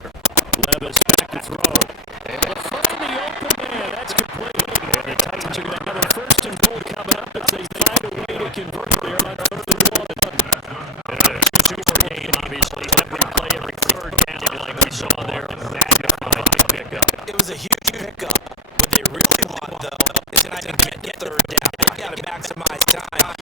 Levis back to throw. And the front of the open man, that's complete. And the Titans are going to have a 1st and goal coming up as they find a way to convert there on 3rd and 1. And a super game, obviously. Every play, every 3rd down, like we saw there. Magnified the pickup. It was a huge pickup. What they really want, though, is not to get the 3rd down. They got to maximize time.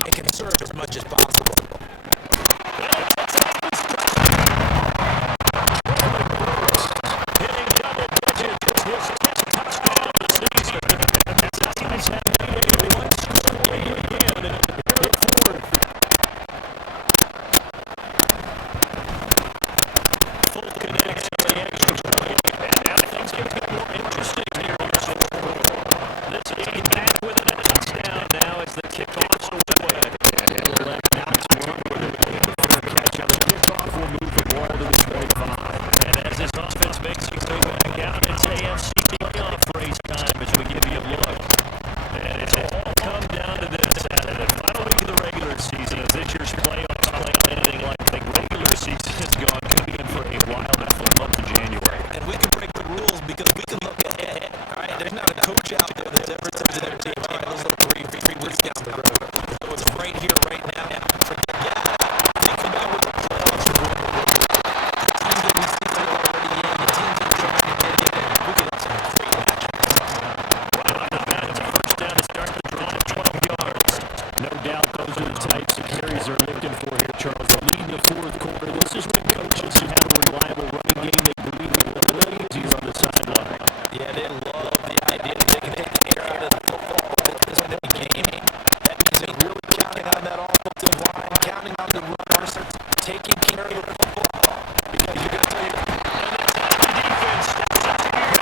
coach out there that's ever said to their team, all right, let's look three weeks down the road. So it's right here, right now. Forget that. Think about what the playoffs are going to look like. The teams that we see that are already in, the teams that are trying to get in, we could have some great matchups. Right off the bat, it's a first down to start the drive, 12 yards. No doubt those are the types of carries they're looking for here, Charles. The lead in the fourth quarter. This is when coaches who have a reliable running game, they believe it will play easier on the sideline. Yeah, they love the idea that they can take the air out of the football at this point in the game. That means they're really counting on that offensive line, counting on the runners taking care of the football. Because you're going to tell you, Defense steps up here.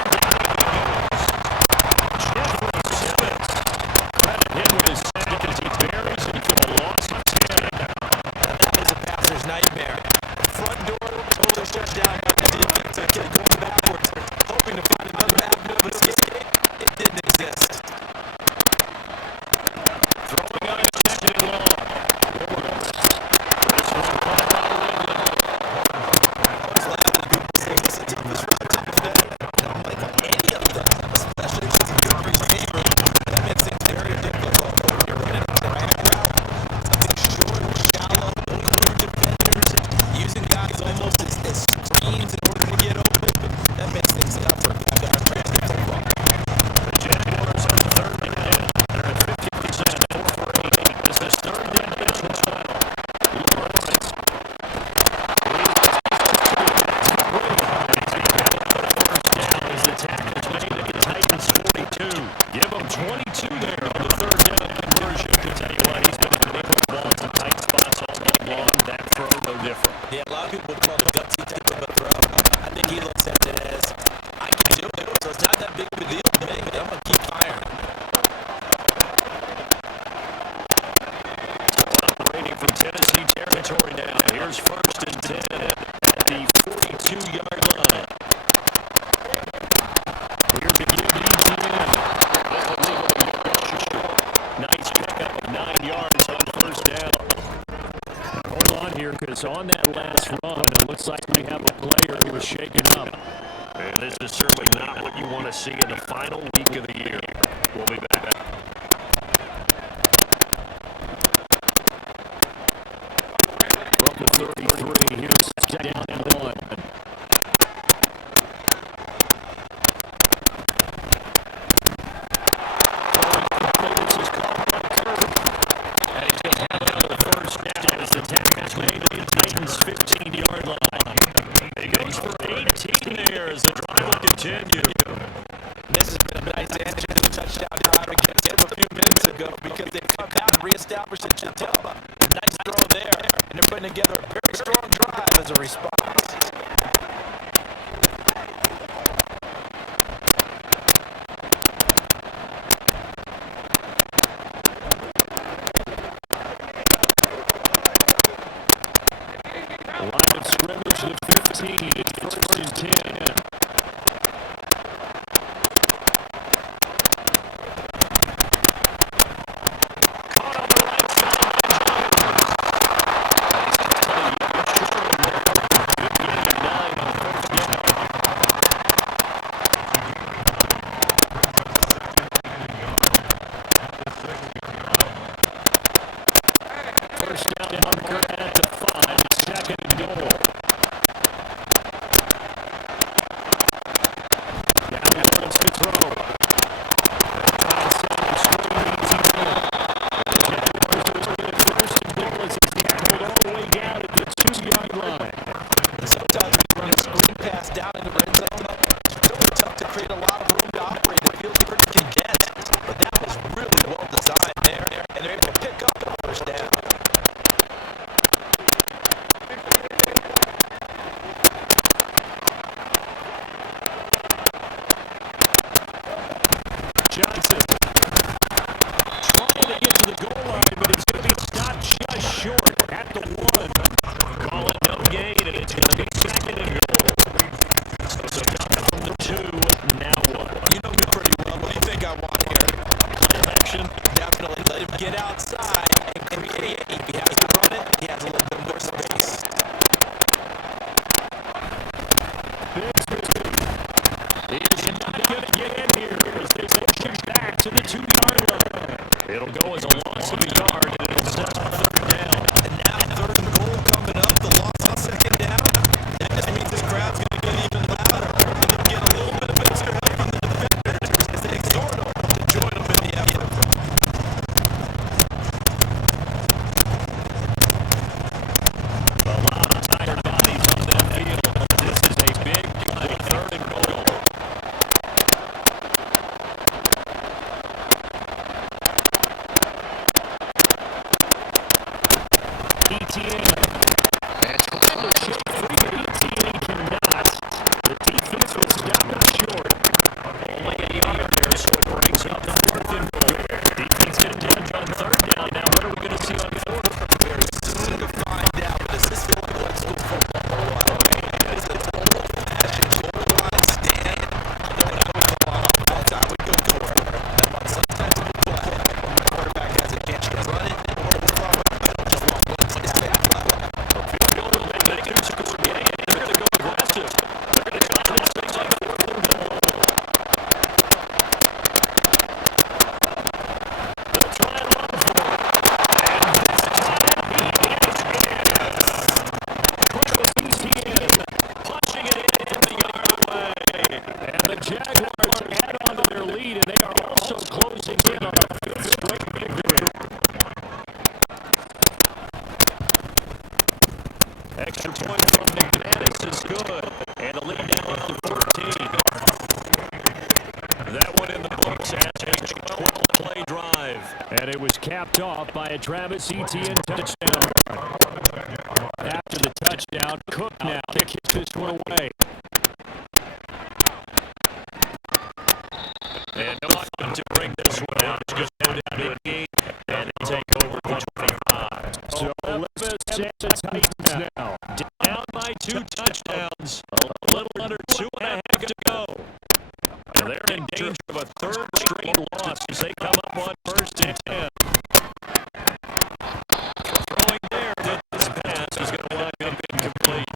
Jeffrey Simmons. Credit him with his sack as he buries it for a loss of 10. that is a passer's nightmare. Front door totally shut down by the defensive kid going backwards, hoping to find another avenue of escape. It didn't exist. Throwing on a second and long. This one caught by Lincoln. I was laughing at people saying, what's the toughest route to defend? And I'm like, any of them, especially if it's a Jeffrey's neighbor, that makes things very difficult. When you're running a drag route, something short, shallow, those defenders, using guys almost as screens in order to get open, that makes things tougher. You got to translate football. The Jaguars are third and 10. They're at 50%, 4 for 8. This is third and 10 from 12. Lawrence. First down as the tackle's made at the Titans 42. Give them 22 there on the third down conversion. To tell you what, he's been able to ball in some tight spots all night long. That throw, no different. Yeah, a lot of people call it a gutsy type of a throw. I think he looks at it as, I can do it, so it's not that big of a deal to me, but I'm going to keep firing. Operating from Tennessee territory now. Here's first and 10 at the 42-yard line. Here begins Etienne. Nice pickup of 9 yards on first down. Hold on here, because on that last run, it looks like we have a player who is shaken up. And this is certainly not what you want to see in the final week of the year. We'll be back. From the 33, here's down and 1. This is called by Kirk. And he's going to have another first down as the tackle's made at the Titans' 15-yard line. He goes for 18 there as the drive will continue. This has been a nice answer to the touchdown drive against him a few minutes ago because they've come out and reestablished a tempo. Nice throw there, and they're putting together a very strong drive as a response. Line of scrimmage to 15, first and 10. Caught on the right side. Good gain of 9 on first down. First down marker at the 5, second and goal. Now Lawrence to throw. Trying to set up a strong Etienne. The Jaguars are looking at first and goal as he's tackled all the way down at the 2-yard line. Sometimes when you run a screen pass down in the red zone, it's really tough to create a lot of room to operate. The field's pretty condensed, but that was really well designed there, and they're able to pick up the first down. Johnson trying to get to the goal line, but it's going to be stopped just short at the 1. Call it no gain, and it's going to be second and goal. So down from the 2, now what? You know me pretty well. What do you think I want here? Play action. Definitely let him get outside and create. If he has to run it, he has a little bit more space. He's not going to get in here as they motion to the 2-yard line. It'll go as a loss of a yard, and it'll set up third down. And now third and goal coming up. The loss on second down. That just means this crowd's going to get even louder. They're going to get a little bit of extra help from the defenders as they exhort them to join them in the effort. A lot of tired bodies on that field. This is a big play, third and goal. ETN. And trying to shake free, but ETN cannot. The defense will stop him short. Only a yard there, so it brings up the fourth and goal. Defense getting damage on third down. Now what are we going to see on fourth? Very soon to find out. But does this feel like old school football? It's an old-fashioned goal line stand. I know what I would call on all the time. We go for it. But sometimes in the play, when the quarterback has a chance to run it, or we're talking just one blitz to stay flat. They're going to go aggressive. They're going to try this thing like fourth and goal. They'll try and run for it. And this time he is in. Travis Etienne punching it in the other way. And the Jaguars add on to their lead, and they are also closing in on a fifth straight victory. Extra point from McManus is good. And the lead now up to 14. That one in the books as a 12-play drive. And it was capped off by a Travis Etienne touchdown. After the touchdown, Cook now kicks this one away. And no one to bring this one out. It's just go down to a game and they take over 25. So Levis and the Titans now down by 2 touchdowns. A little under 2.5 to go. And they're in danger of a third straight loss as they come up on first and 10. Throwing there that this pass is going to wind up incomplete.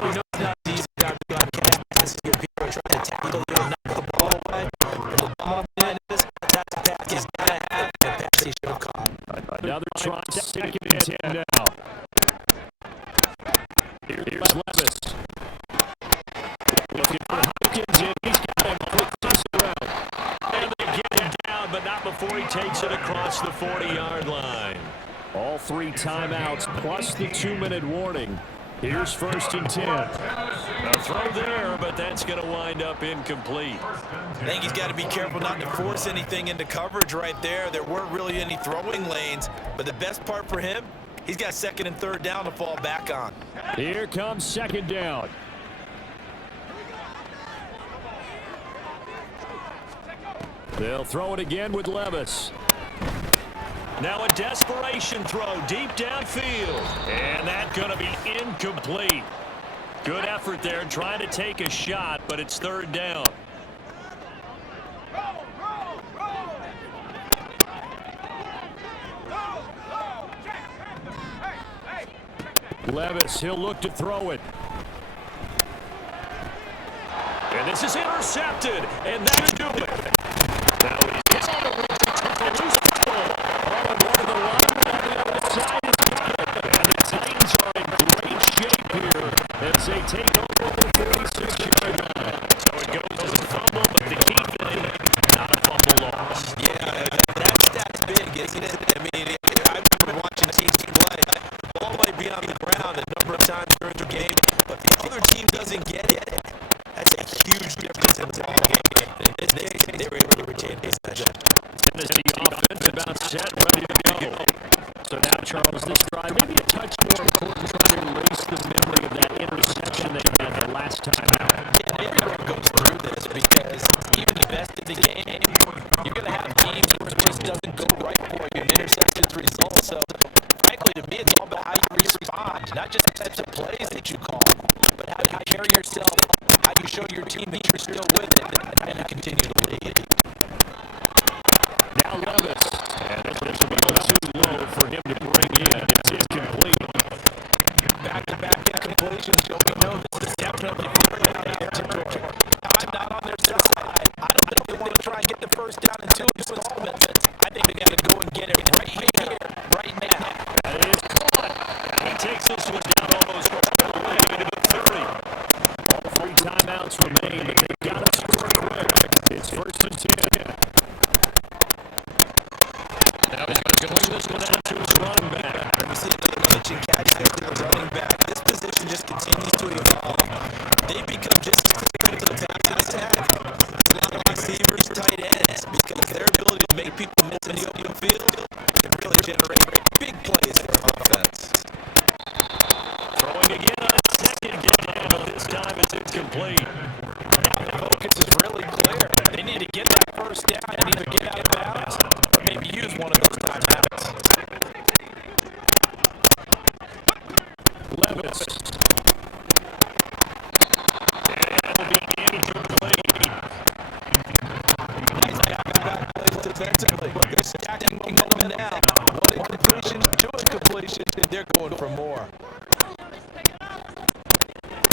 We know it's not easy to go on passes. People are trying to tackle you and knock the ball away. The bottom line is that's a pass he's got to have, and a pass he should have caught. Another try, second and 10 now. Here's Levis. Looking for Hopkins, and he's got him quick around. And they get him down, but not before he takes it across the 40-yard line. All 3 timeouts plus the 2-minute warning. Here's first and 10. A throw there, but that's going to wind up incomplete. I think he's got to be careful not to force anything into coverage right there. There weren't really any throwing lanes, but the best part for him, he's got second and third down to fall back on. Here comes second down. They'll throw it again with Levis. Now a desperation throw deep downfield. And that's going to be incomplete. Good effort there trying to take a shot, but it's third down. Levis, he'll look to throw it. And this is intercepted, and that'll do it. Now he's on the road to lose control. Oh, and one of the linemen on the other side is good. And the Titans are in great shape here as they take over the 46-yard line. So it goes as a fumble, but the key thing, not a fumble loss. Yeah, that's big, isn't it? I mean, I remember watching teams play. The ball might be on the ground a number of times during the game, but the other team doesn't get it. That's a huge difference in the ball game. In this case, they were able to retain possession. Tennessee offense about set, ready to go. So now, Charles, this drive maybe a touch more important trying to erase the memory of that interception they had the last time out. Yeah, everyone goes through this because even the best of the game, you're going to have games where it just doesn't go right for you. And interceptions result. So, frankly, to me, it's all about how you respond, not just the types of plays that you call, but how you carry yourself, how you show your team that you're still with it, and how you continue to lead. Now Levis, and this will be too low for him to bring in. It's incomplete. Back-to-back incompletions, so we know this is definitely down their territory. I'm not on their side. I don't think they want to try and get the first down and two installments. I think they got to go and get it right here, right now. And it is caught. He takes this one down almost all the way into the 30. All three timeouts remain, but they've got to score quick. It's 1st and 10. Now he's going to swing this one out to his running back. We see another pitching catch there to the running back. This position just continues to evolve. They become just as critical to the passing attack. It's a lot of receivers, tight ends, because their ability to make people miss in the open field can really generate big plays for offense. Throwing again on second down, but this time it's incomplete. Now the focus is really clear. They need to get that first down and either get out of bounds or maybe use one of those timeouts. Levis. And that'll be incomplete. He's got back plays defensively. They're stacking momentum now. One incompletion, two incompletions, and they're going for more.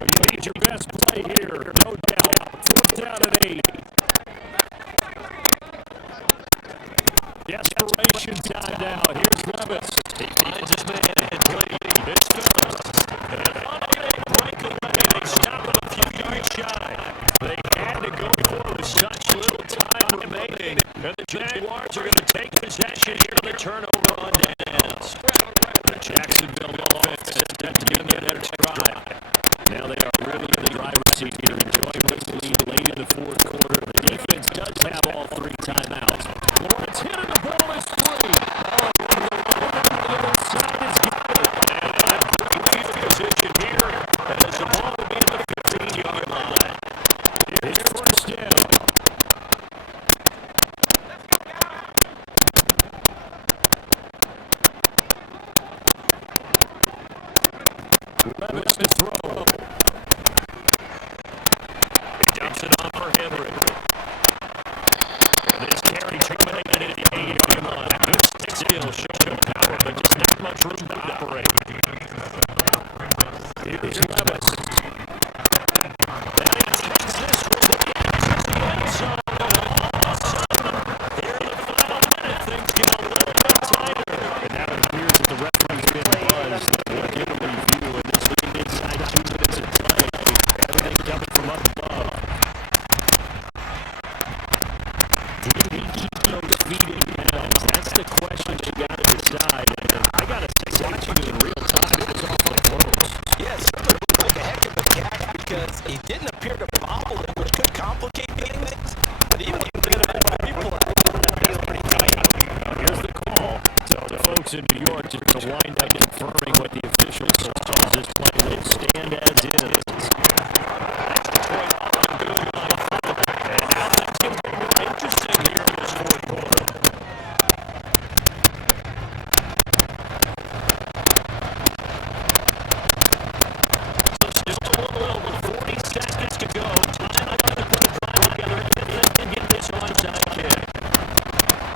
You need your best play here, no doubt. 4th down and 8. Desperation time now. Here's Levis. He finds his man complete. It's Phillips. And on a breakaway, they stop him a few yards shy. They had to go for it with such little time remaining. And the Jaguars are going to take possession here on the turnover on downs. The Jacksonville offense set that to begin their stride. Now they are really in the driver's seat here, enjoying this lead late in the 4th quarter. The defense does have all three timeouts. Lawrence hit and the ball is free. Oh, the other side is good. And great field position here as the ball will be at the 15-yard line. Here's 1st down. Levis to throw. He dumps it on for Henry. And this carry terminated at the 8-yard line. Good stick skill, showing power, but just not much room to operate. Here's Levis. And he takes this one to the edge of the end zone. All of a sudden, here in the final minute, things get a little bit tighter. And now it appears that the referee's been buzzed. We'll give him a review of this league inside 2 minutes of play. Everything coming from up above. Did he keep those feet in bounds? That's the question they got to decide. And I got to say, watching it in real time, it was awfully close. Yeah, it certainly looked like a heck of a catch because he didn't appear to bobble it, which could complicate things. But even if he did it by reflex, that feels pretty tight. Here's the call. So the folks in New York just to wind up confirming what the officials saw. This play will stand as is. That's the point on good life. And now things get more interesting here in this 4th quarter. So still a little over 40 seconds to go. Time out to put a drive together and get this onside kick.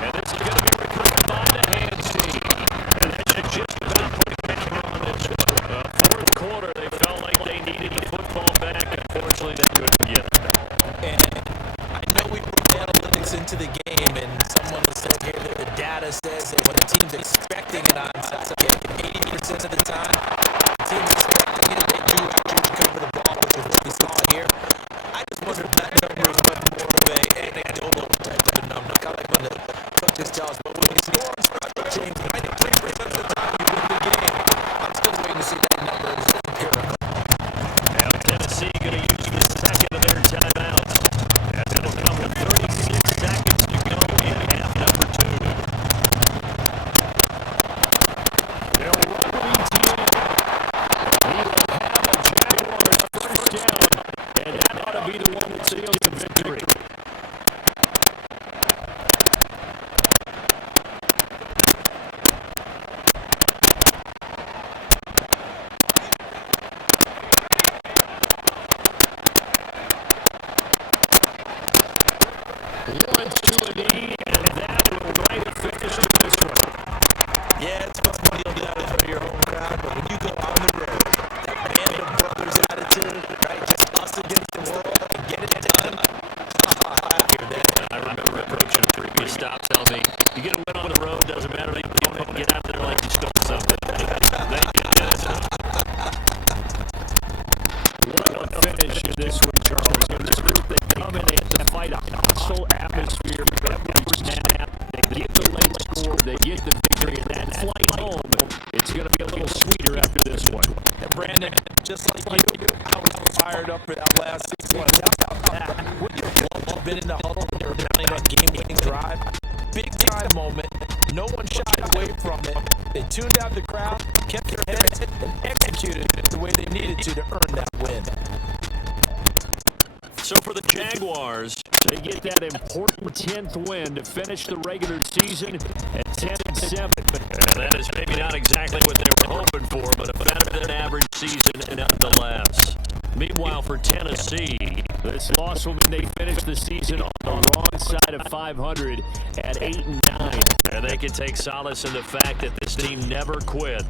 And this is going to be recovered by the hands team. And that should just about put a camera on this. 4th quarter, they felt like they needed the football back. Unfortunately, they couldn't get it. And I know we brought analytics into the game, and someone has said here that the data says that when the team's expecting an onside kick, 80% of the time, the team's expecting it, they do actually recover the ball, which is what we saw here. I just wonder if that number is much more of a anecdotal type of a number. Kind of like when the coaches tell us, but when we score on special teams, 93% of the time you win the game. I'm still waiting to see that number. It's empirical. Now Tennessee going to use the second of their timeouts. And it'll come with 36 seconds to go in half number 2. They'll run lead team. He will have a Jaguars 1st down. And that ought to be the one that seals the victory. Lawrence to a knee, and that will write a finish to this one. Yeah, it's fun when you're down in front of your home crowd, but when you go on the road, that band of brothers attitude, right? Just us against the world and get it done. I hear that. I remember approaching previous tell me. You get a win on the road, doesn't matter. You get out there like you stole something. Thank you, Dennis. What a finish in this one, Charles. This group, they come in and fight a hostile atmosphere. Every snap, they get the late score, they get the victory, and that flight home, it's going to be a little sweeter after this one. And Brandon, just like you, I was fired up for that last 6 months. How about that? When you've been in the huddle and you're counting that game-winning drive, big-time moment, no one shied away from it. They tuned out the crowd, kept their heads, and executed it the way they needed to earn that win. So for the Jaguars, they get that important 10th win to finish the regular season at 10-7. And that is maybe not exactly what they were hoping for, but a better than average season nonetheless. Meanwhile, for Tennessee, this loss will mean they finish the season on the wrong side of 500 at 8-9. And they can take solace in the fact that this team never quit.